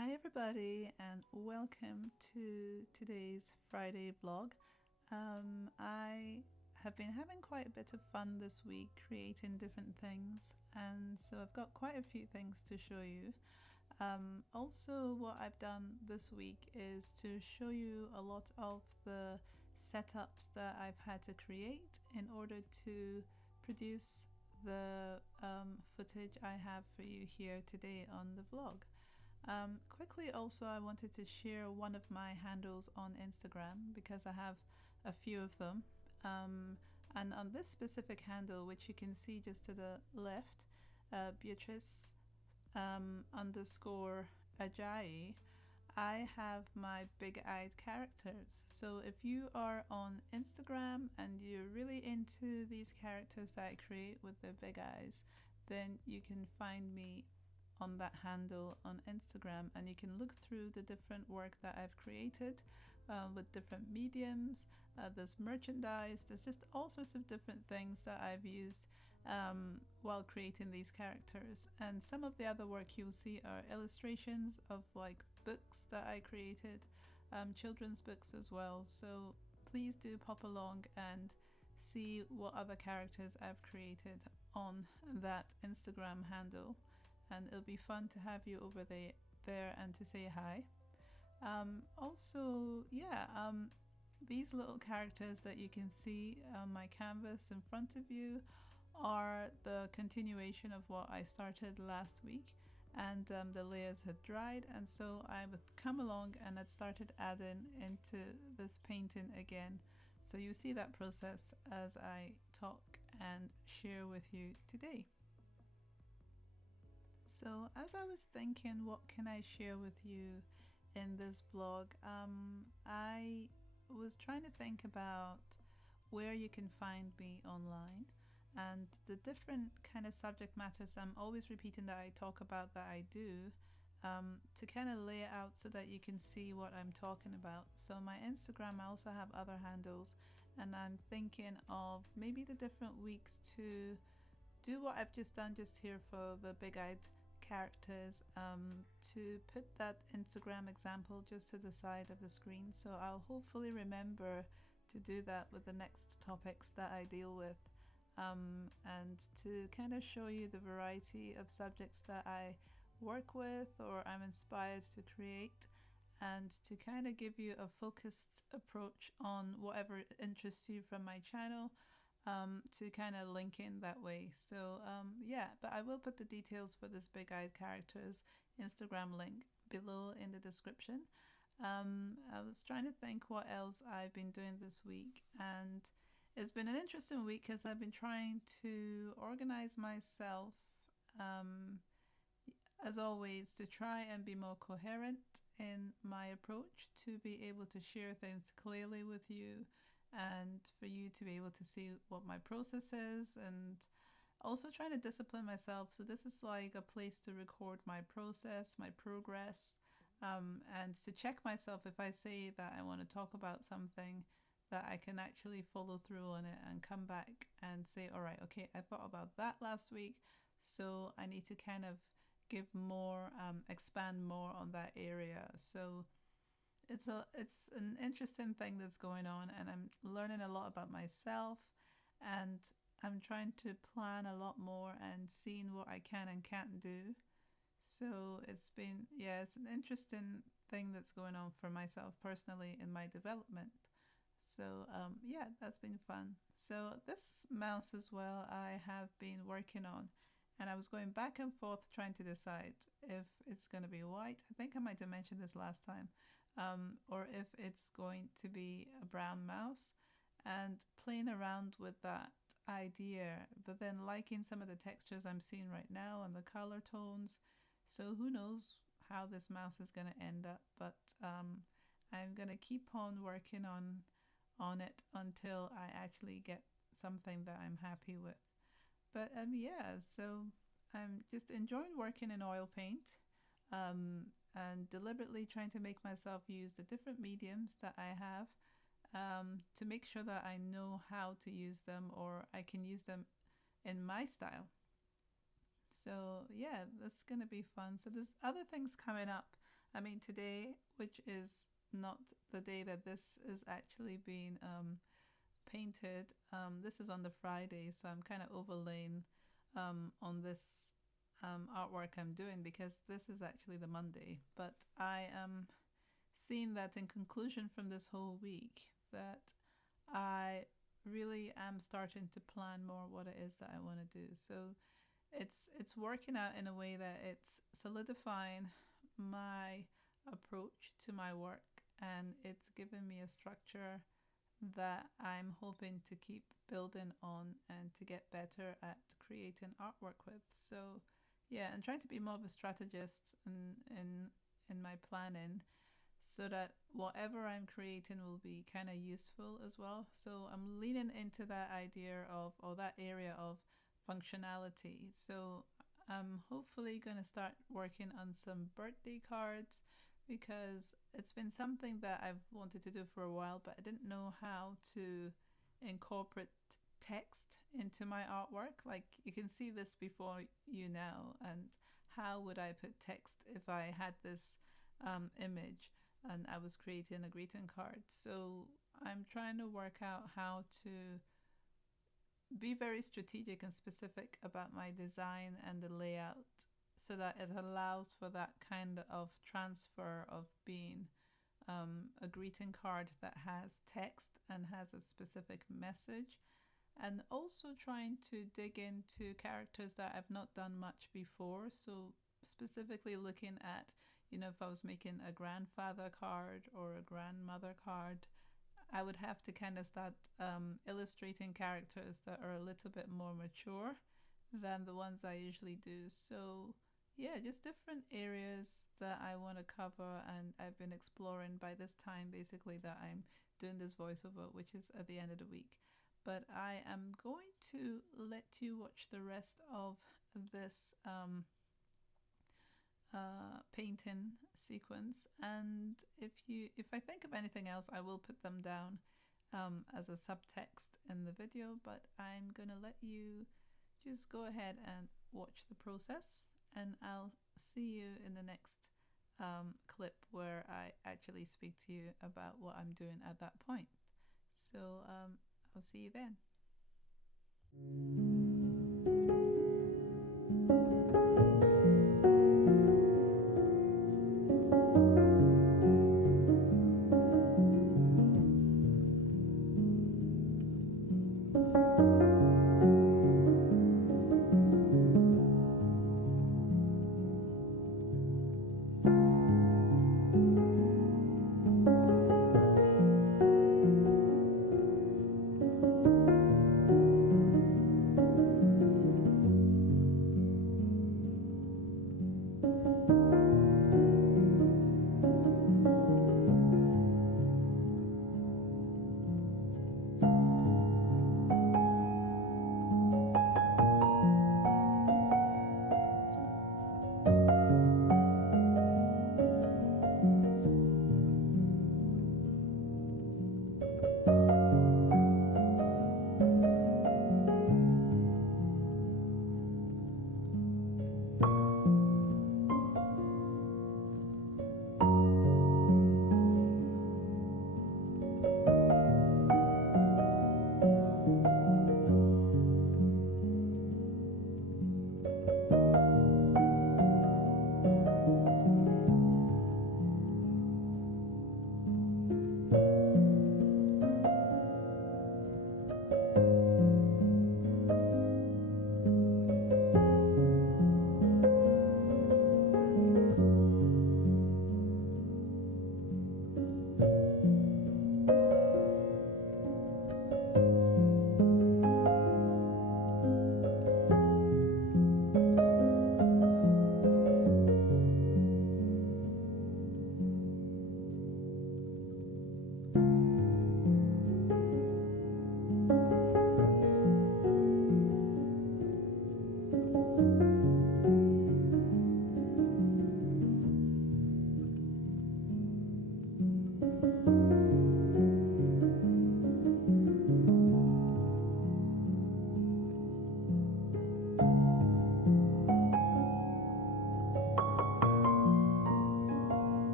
Hi everybody and welcome to today's Friday vlog. I have been having quite a bit of fun this week creating different things, and so I've got quite a few things to show you. Also, what I've done this week is to show you a lot of the setups that I've had to create in order to produce the footage I have for you here today on the vlog. Quickly also, I wanted to share one of my handles on Instagram because I have a few of them, and on this specific handle, which you can see just to the left, Beatrice underscore Ajayi, I have my big-eyed characters. So if you are on Instagram and you're really into these characters that I create with their big eyes, then you can find me on that handle on Instagram, and you can look through the different work that I've created with different mediums. There's merchandise, there's just all sorts of different things that I've used while creating these characters. And some of the other work you'll see are illustrations of like books that I created, children's books as well. So please do pop along and see what other characters I've created on that Instagram handle, and it'll be fun to have you over there and to say hi. These little characters that you can see on my canvas in front of you are the continuation of what I started last week, and the layers had dried, and so I would come along and I'd started adding into this painting again. So you see that process as I talk and share with you today. So as I was thinking, what can I share with you in this vlog, I was trying to think about where you can find me online and the different kind of subject matters I'm always repeating that I talk about, that I do, to kind of lay it out so that you can see what I'm talking about. So my Instagram, I also have other handles, and I'm thinking of maybe the different weeks to do what I've just done just here for the big-eyed characters, to put that Instagram example just to the side of the screen. So I'll hopefully remember to do that with the next topics that I deal with, and to kind of show you the variety of subjects that I work with or I'm inspired to create, and to kind of give you a focused approach on whatever interests you from my channel, to kind of link in that way. So but I will put the details for this big-eyed characters Instagram link below in the description. I was trying to think what else I've been doing this week, and it's been an interesting week because I've been trying to organize myself, as always, to try and be more coherent in my approach, to be able to share things clearly with you, and for you to be able to see what my process is, and also trying to discipline myself. So this is like a place to record my process, my progress, and to check myself if I say that I want to talk about something, that I can actually follow through on it and come back and say, all right, okay, I thought about that last week, so I need to kind of give more, expand more on that area. So it's an interesting thing that's going on, and I'm learning a lot about myself, and I'm trying to plan a lot more and seeing what I can and can't do. So it's an interesting thing that's going on for myself personally in my development. So that's been fun. So this mouse as well I have been working on, and I was going back and forth trying to decide if it's going to be white. I think I might have mentioned this last time. Or if it's going to be a brown mouse, and playing around with that idea, but then liking some of the textures I'm seeing right now and the color tones. So who knows how this mouse is going to end up, but I'm going to keep on working on it until I actually get something that I'm happy with. But so I'm just enjoying working in oil paint, and deliberately trying to make myself use the different mediums that I have, to make sure that I know how to use them, or I can use them in my style. So yeah, that's gonna be fun. So there's other things coming up. I mean, today, which is not the day that this is actually being painted, this is on the Friday, so I'm kind of overlaying on this artwork I'm doing because this is actually the Monday. But I am seeing that in conclusion from this whole week that I really am starting to plan more what it is that I want to do. So it's working out in a way that it's solidifying my approach to my work, and it's given me a structure that I'm hoping to keep building on and to get better at creating artwork with. So yeah, and trying to be more of a strategist in my planning so that whatever I'm creating will be kind of useful as well. So I'm leaning into that idea of, or that area of functionality. So I'm hopefully going to start working on some birthday cards because it's been something that I've wanted to do for a while, but I didn't know how to incorporate text into my artwork. Like you can see this before you now, and how would I put text if I had this image and I was creating a greeting card? So I'm trying to work out how to be very strategic and specific about my design and the layout so that it allows for that kind of transfer of being a greeting card that has text and has a specific message, and also trying to dig into characters that I've not done much before. So specifically looking at, if I was making a grandfather card or a grandmother card, I would have to kind of start illustrating characters that are a little bit more mature than the ones I usually do. So yeah, just different areas that I want to cover, and I've been exploring by this time basically that I'm doing this voiceover, which is at the end of the week. But I am going to let you watch the rest of this painting sequence, and if I think of anything else, I will put them down as a subtext in the video. But I'm gonna let you just go ahead and watch the process, and I'll see you in the next clip where I actually speak to you about what I'm doing at that point. So I'll see you then.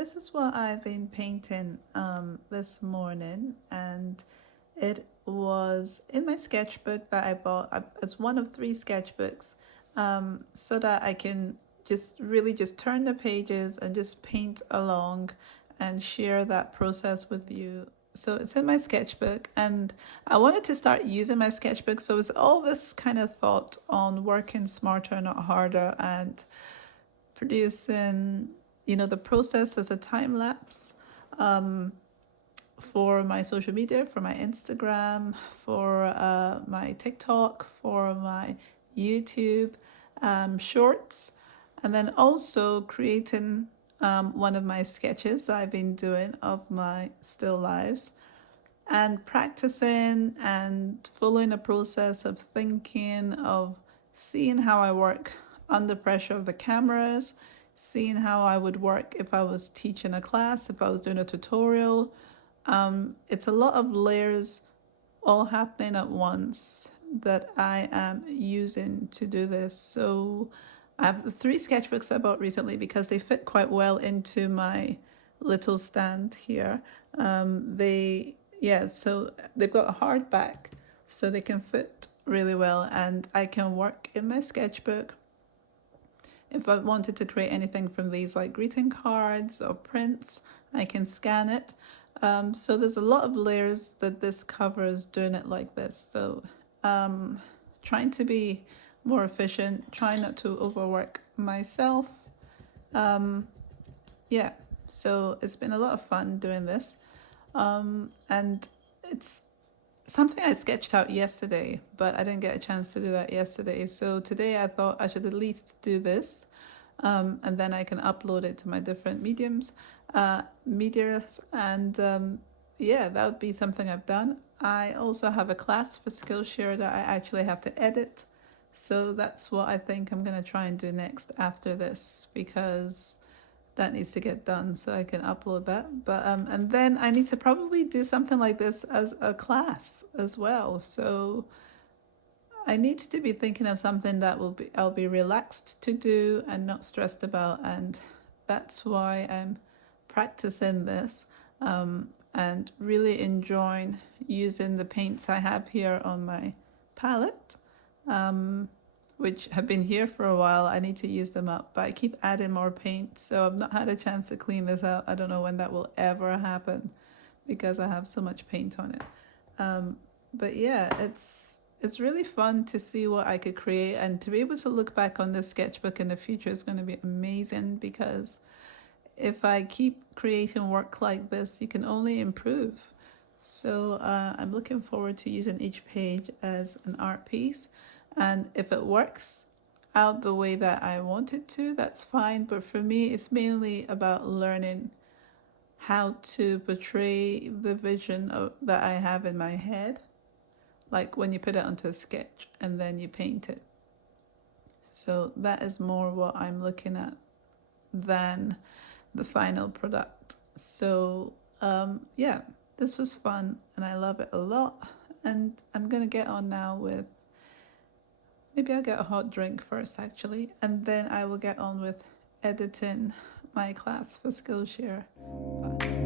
this is what I've been painting this morning, and it was in my sketchbook that I bought. It's one of 3 sketchbooks, so that I can just turn the pages and just paint along and share that process with you. So it's in my sketchbook, and I wanted to start using my sketchbook. So it's all this kind of thought on working smarter, not harder, and producing, the process as a time lapse for my social media, for my Instagram, for my TikTok, for my YouTube shorts, and then also creating one of my sketches that I've been doing of my still lives, and practicing and following a process of thinking, of seeing how I work under pressure of the cameras, seeing how I would work if I was teaching a class, if I was doing a tutorial. It's a lot of layers all happening at once that I am using to do this. So I have the 3 sketchbooks I bought recently because they fit quite well into my little stand here. So they've got a hard back, so they can fit really well, and I can work in my sketchbook. If I wanted to create anything from these, like greeting cards or prints, I can scan it. So there's a lot of layers that this covers doing it like this. So trying to be more efficient, trying not to overwork myself. So it's been a lot of fun doing this. And it's something I sketched out yesterday, but I didn't get a chance to do that yesterday. So today I thought I should at least do this, and then I can upload it to my different medias, and that would be something I've done. I also have a class for Skillshare that I actually have to edit. So that's what I think I'm going to try and do next after this, because that needs to get done so I can upload that. But and then I need to probably do something like this as a class as well. So I need to be thinking of something that I'll be relaxed to do and not stressed about, and that's why I'm practicing this and really enjoying using the paints I have here on my palette, which have been here for a while. I need to use them up, but I keep adding more paint, so I've not had a chance to clean this out. I don't know when that will ever happen because I have so much paint on it. But yeah, it's really fun to see what I could create, and to be able to look back on this sketchbook in the future is going to be amazing, because if I keep creating work like this, you can only improve. So I'm looking forward to using each page as an art piece. And if it works out the way that I want it to, that's fine. But for me, it's mainly about learning how to portray the vision that I have in my head, like when you put it onto a sketch and then you paint it. So that is more what I'm looking at than the final product. So this was fun and I love it a lot. And I'm going to get on now with, maybe I'll get a hot drink first actually, and then I will get on with editing my class for Skillshare. Bye.